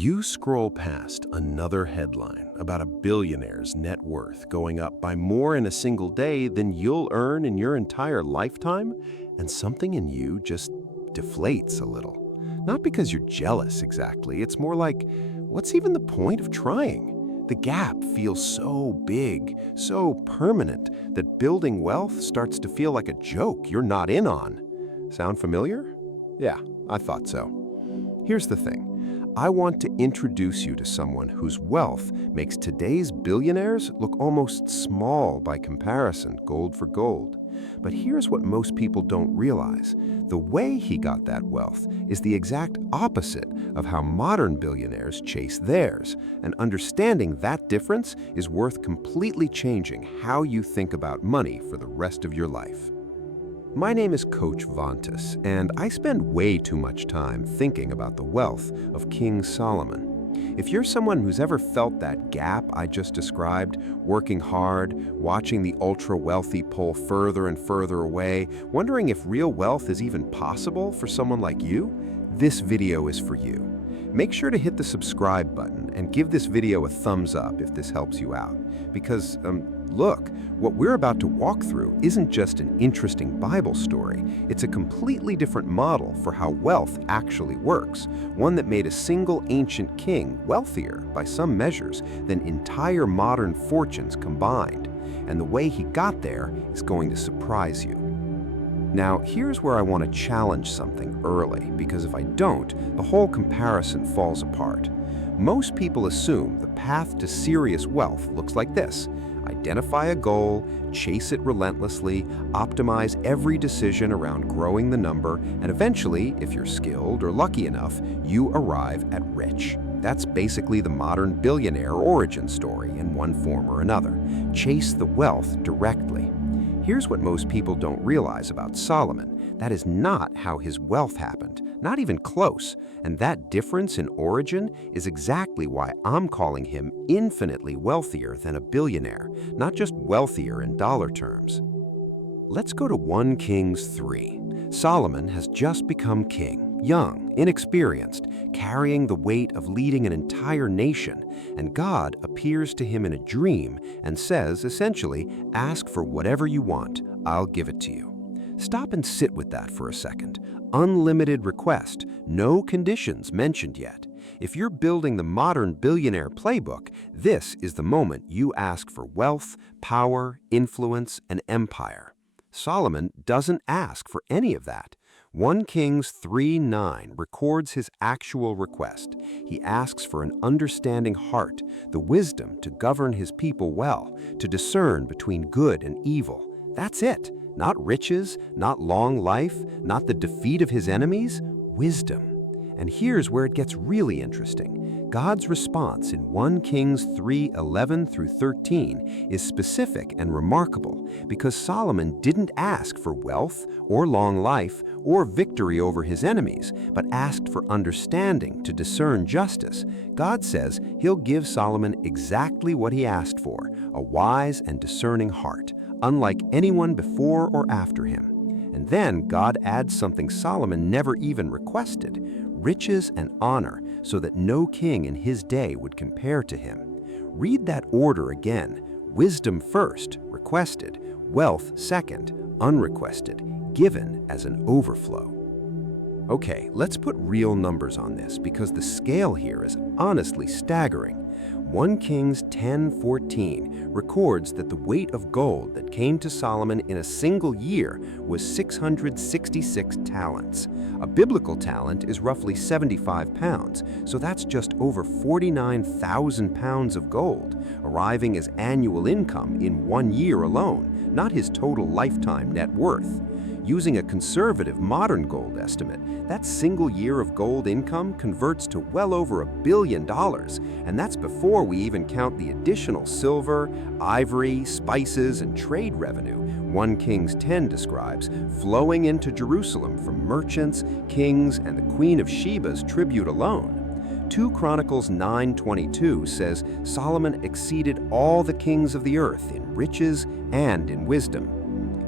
You scroll past another headline about a billionaire's net worth going up by more in a single day than you'll earn in your entire lifetime, and something in you just deflates a little. Not because you're jealous exactly, it's more like, what's even the point of trying? The gap feels so big, so permanent, that building wealth starts to feel like a joke you're not in on. Sound familiar? Yeah, I thought so. Here's the thing. I want to introduce you to someone whose wealth makes today's billionaires look almost small by comparison, gold for gold. But here's what most people don't realize. The way he got that wealth is the exact opposite of how modern billionaires chase theirs. And understanding that difference is worth completely changing how you think about money for the rest of your life. My name is Coach Vontus, and I spend way too much time thinking about the wealth of King Solomon. If you're someone who's ever felt that gap I just described, working hard, watching the ultra-wealthy pull further and further away, wondering if real wealth is even possible for someone like you, this video is for you. Make sure to hit the subscribe button and give this video a thumbs up if this helps you out. Because, look, what we're about to walk through isn't just an interesting Bible story. It's a completely different model for how wealth actually works, one that made a single ancient king wealthier, by some measures, than entire modern fortunes combined. And the way he got there is going to surprise you. Now, here's where I want to challenge something early, because if I don't, the whole comparison falls apart. Most people assume the path to serious wealth looks like this. Identify a goal, chase it relentlessly, optimize every decision around growing the number, and eventually, if you're skilled or lucky enough, you arrive at rich. That's basically the modern billionaire origin story in one form or another. Chase the wealth directly. Here's what most people don't realize about Solomon. That is not how his wealth happened, not even close. And that difference in origin is exactly why I'm calling him infinitely wealthier than a billionaire, not just wealthier in dollar terms. Let's go to 1 Kings 3. Solomon has just become king, young, inexperienced, carrying the weight of leading an entire nation, and God appears to him in a dream and says, essentially, ask for whatever you want, I'll give it to you. Stop and sit with that for a second. Unlimited request, no conditions mentioned yet. If you're building the modern billionaire playbook, this is the moment you ask for wealth, power, influence, and empire. Solomon doesn't ask for any of that. 1 Kings 3:9 records his actual request. He asks for an understanding heart, the wisdom to govern his people well, to discern between good and evil. That's it. Not riches, not long life, not the defeat of his enemies, wisdom. And here's where it gets really interesting. God's response in 1 Kings 3:11 through 13 is specific and remarkable because Solomon didn't ask for wealth or long life or victory over his enemies, but asked for understanding to discern justice. God says he'll give Solomon exactly what he asked for, a wise and discerning heart, unlike anyone before or after him. And then God adds something Solomon never even requested, riches and honor, so that no king in his day would compare to him. Read that order again. Wisdom first, requested. Wealth second, unrequested, given as an overflow. Okay, let's put real numbers on this because the scale here is honestly staggering. 1 Kings 10:14 records that the weight of gold that came to Solomon in a single year was 666 talents. A biblical talent is roughly 75 pounds, so that's just over 49,000 pounds of gold, arriving as annual income in 1 year alone, not his total lifetime net worth. Using a conservative modern gold estimate, that single year of gold income converts to well over $1 billion, and that's before we even count the additional silver, ivory, spices, and trade revenue 1 Kings 10 describes flowing into Jerusalem from merchants, kings, and the Queen of Sheba's tribute alone. 2 Chronicles 9:22 says Solomon exceeded all the kings of the earth in riches and in wisdom.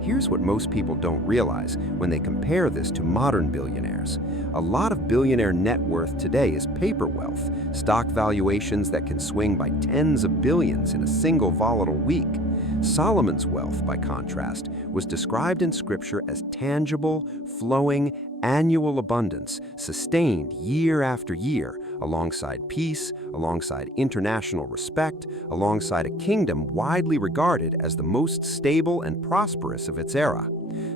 Here's what most people don't realize when they compare this to modern billionaires. A lot of billionaire net worth today is paper wealth, stock valuations that can swing by tens of billions in a single volatile week. Solomon's wealth, by contrast, was described in Scripture as tangible, flowing, annual abundance, sustained year after year, alongside peace, alongside international respect, alongside a kingdom widely regarded as the most stable and prosperous of its era.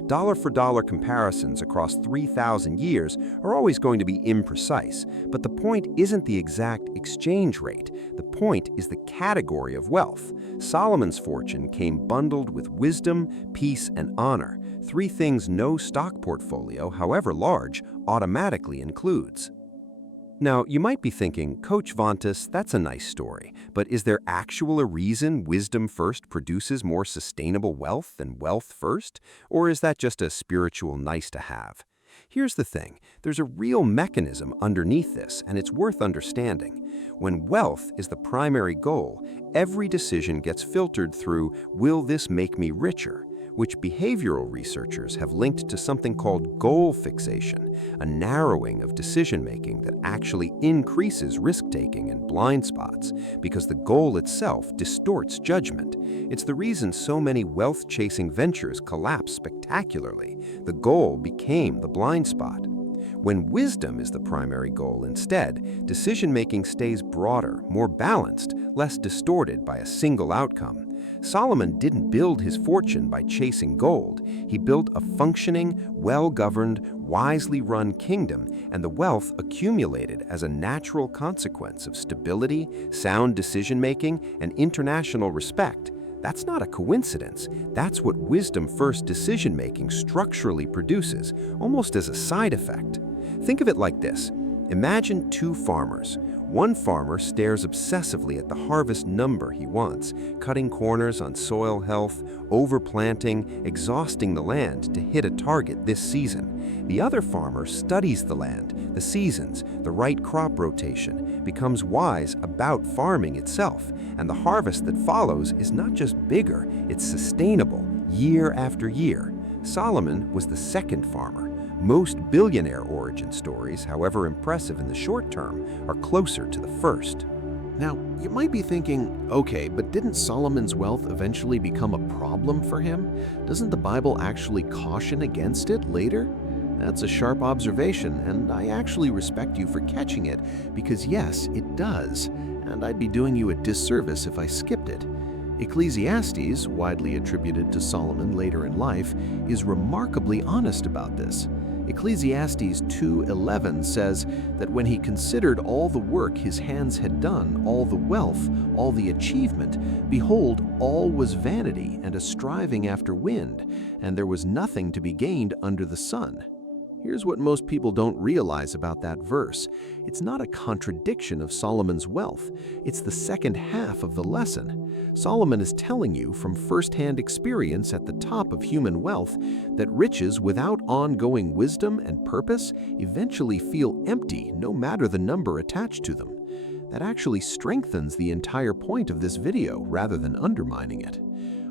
Dollar-for-dollar comparisons across 3,000 years are always going to be imprecise, but the point isn't the exact exchange rate. The point is the category of wealth. Solomon's fortune came bundled with wisdom, peace, and honor, three things no stock portfolio, however large, automatically includes. Now, you might be thinking, Coach Vontas, that's a nice story, but is there actually a reason wisdom first produces more sustainable wealth than wealth first? Or is that just a spiritual nice to have? Here's the thing, there's a real mechanism underneath this, and it's worth understanding. When wealth is the primary goal, every decision gets filtered through, will this make me richer? Which behavioral researchers have linked to something called goal fixation, a narrowing of decision-making that actually increases risk-taking and blind spots, because the goal itself distorts judgment. It's the reason so many wealth-chasing ventures collapse spectacularly. The goal became the blind spot. When wisdom is the primary goal instead, decision-making stays broader, more balanced, less distorted by a single outcome. Solomon didn't build his fortune by chasing gold. He built a functioning, well-governed, wisely run kingdom, and the wealth accumulated as a natural consequence of stability, sound decision-making, and international respect. That's not a coincidence. That's what wisdom-first decision-making structurally produces, almost as a side effect. Think of it like this. Imagine two farmers. One farmer stares obsessively at the harvest number he wants, cutting corners on soil health, overplanting, exhausting the land to hit a target this season. The other farmer studies the land, the seasons, the right crop rotation, becomes wise about farming itself, and the harvest that follows is not just bigger, it's sustainable, year after year. Solomon was the second farmer. Most billionaire origin stories, however impressive in the short term, are closer to the first. Now, you might be thinking, okay, but didn't Solomon's wealth eventually become a problem for him? Doesn't the Bible actually caution against it later? That's a sharp observation, and I actually respect you for catching it, because yes, it does, and I'd be doing you a disservice if I skipped it. Ecclesiastes, widely attributed to Solomon later in life, is remarkably honest about this. Ecclesiastes 2:11 says that when he considered all the work his hands had done, all the wealth, all the achievement, behold, all was vanity and a striving after wind, and there was nothing to be gained under the sun. Here's what most people don't realize about that verse. It's not a contradiction of Solomon's wealth. It's the second half of the lesson. Solomon is telling you from first-hand experience at the top of human wealth that riches without ongoing wisdom and purpose eventually feel empty no matter the number attached to them. That actually strengthens the entire point of this video rather than undermining it.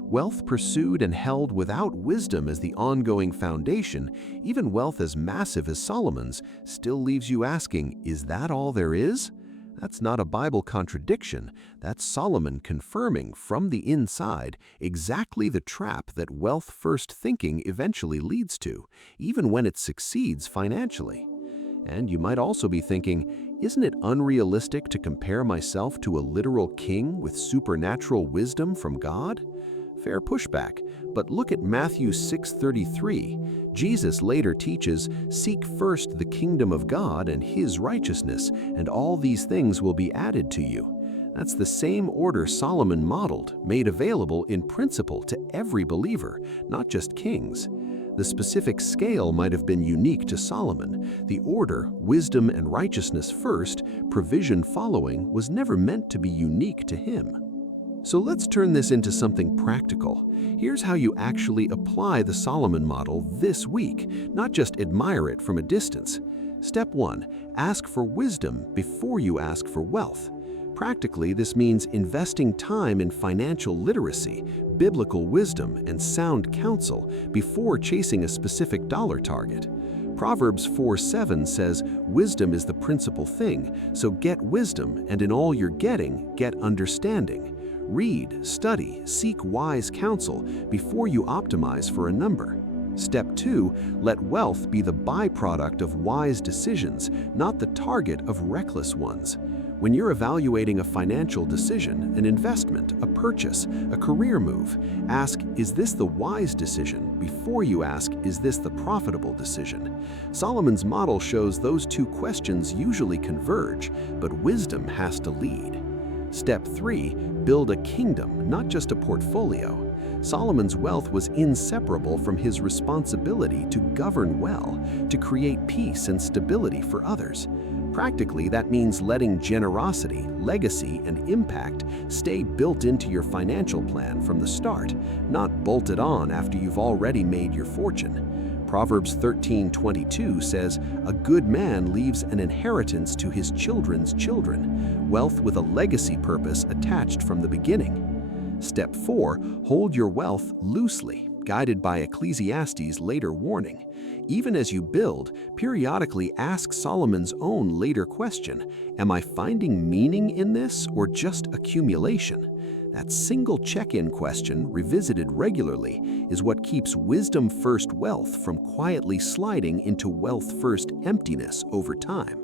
Wealth pursued and held without wisdom as the ongoing foundation, even wealth as massive as Solomon's, still leaves you asking, is that all there is? That's not a Bible contradiction. That's Solomon confirming from the inside exactly the trap that wealth-first thinking eventually leads to, even when it succeeds financially. And you might also be thinking, isn't it unrealistic to compare myself to a literal king with supernatural wisdom from God? Fair pushback, but look at Matthew 6:33. Jesus later teaches, "Seek first the kingdom of God and His righteousness, and all these things will be added to you." That's the same order Solomon modeled, made available in principle to every believer, not just kings. The specific scale might have been unique to Solomon. The order, wisdom and righteousness first, provision following, was never meant to be unique to him. So let's turn this into something practical. Here's how you actually apply the Solomon model this week, not just admire it from a distance. Step 1. Ask for wisdom before you ask for wealth. Practically, this means investing time in financial literacy, biblical wisdom, and sound counsel before chasing a specific dollar target. Proverbs 4:7 says, "Wisdom is the principal thing, so get wisdom, and in all you're getting, get understanding." Read, study, seek wise counsel before you optimize for a number. Step 2, let wealth be the byproduct of wise decisions, not the target of reckless ones. When you're evaluating a financial decision, an investment, a purchase, a career move, ask, is this the wise decision, before you ask, is this the profitable decision? Solomon's model shows those two questions usually converge, but wisdom has to lead. Step 3, build a kingdom, not just a portfolio. Solomon's wealth was inseparable from his responsibility to govern well, to create peace and stability for others. Practically, that means letting generosity, legacy, and impact stay built into your financial plan from the start, not bolted on after you've already made your fortune. Proverbs 13:22 says, "A good man leaves an inheritance to his children's children," wealth with a legacy purpose attached from the beginning. Step 4, hold your wealth loosely, guided by Ecclesiastes' later warning. Even as you build, periodically ask Solomon's own later question, am I finding meaning in this or just accumulation? That single check-in question, revisited regularly, is what keeps wisdom-first wealth from quietly sliding into wealth-first emptiness over time.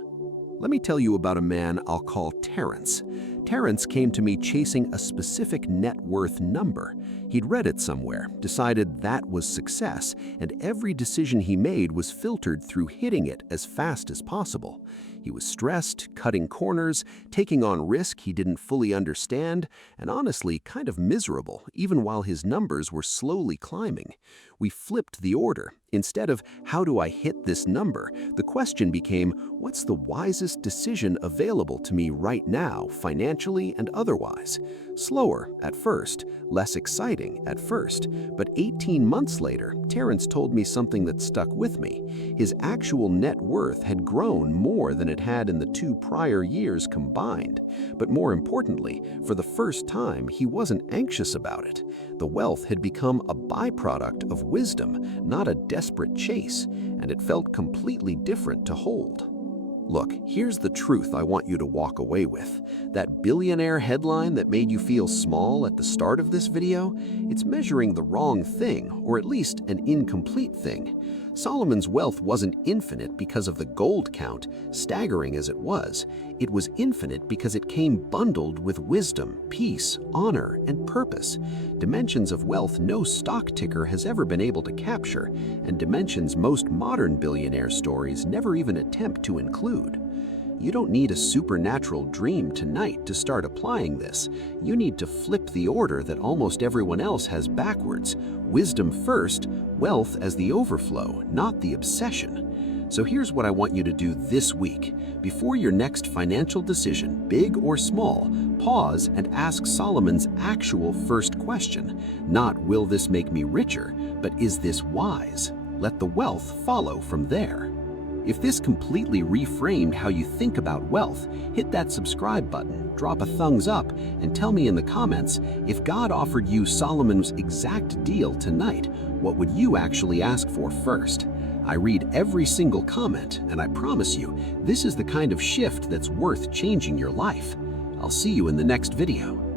Let me tell you about a man I'll call Terrence. Terrence came to me chasing a specific net worth number. He'd read it somewhere, decided that was success, and every decision he made was filtered through hitting it as fast as possible. He was stressed, cutting corners, taking on risk he didn't fully understand, and honestly kind of miserable, even while his numbers were slowly climbing. We flipped the order. Instead of, how do I hit this number? The question became, what's the wisest decision available to me right now, financially and otherwise? Slower at first, less exciting at first, but 18 months later, Terrence told me something that stuck with me. His actual net worth had grown more than it had in the 2 prior years combined. But more importantly, for the first time, he wasn't anxious about it. The wealth had become a byproduct of wisdom, not a desperate chase, and it felt completely different to hold. Look, here's the truth I want you to walk away with. That billionaire headline that made you feel small at the start of this video, it's measuring the wrong thing, or at least an incomplete thing. Solomon's wealth wasn't infinite because of the gold count, staggering as it was. It was infinite because it came bundled with wisdom, peace, honor, and purpose. Dimensions of wealth no stock ticker has ever been able to capture, and dimensions most modern billionaire stories never even attempt to include. You don't need a supernatural dream tonight to start applying this. You need to flip the order that almost everyone else has backwards. Wisdom first, wealth as the overflow, not the obsession. So here's what I want you to do this week. Before your next financial decision, big or small, pause and ask Solomon's actual first question. Not, will this make me richer, but is this wise? Let the wealth follow from there. If this completely reframed how you think about wealth, hit that subscribe button, drop a thumbs up, and tell me in the comments, if God offered you Solomon's exact deal tonight, what would you actually ask for first? I read every single comment, and I promise you, this is the kind of shift that's worth changing your life. I'll see you in the next video.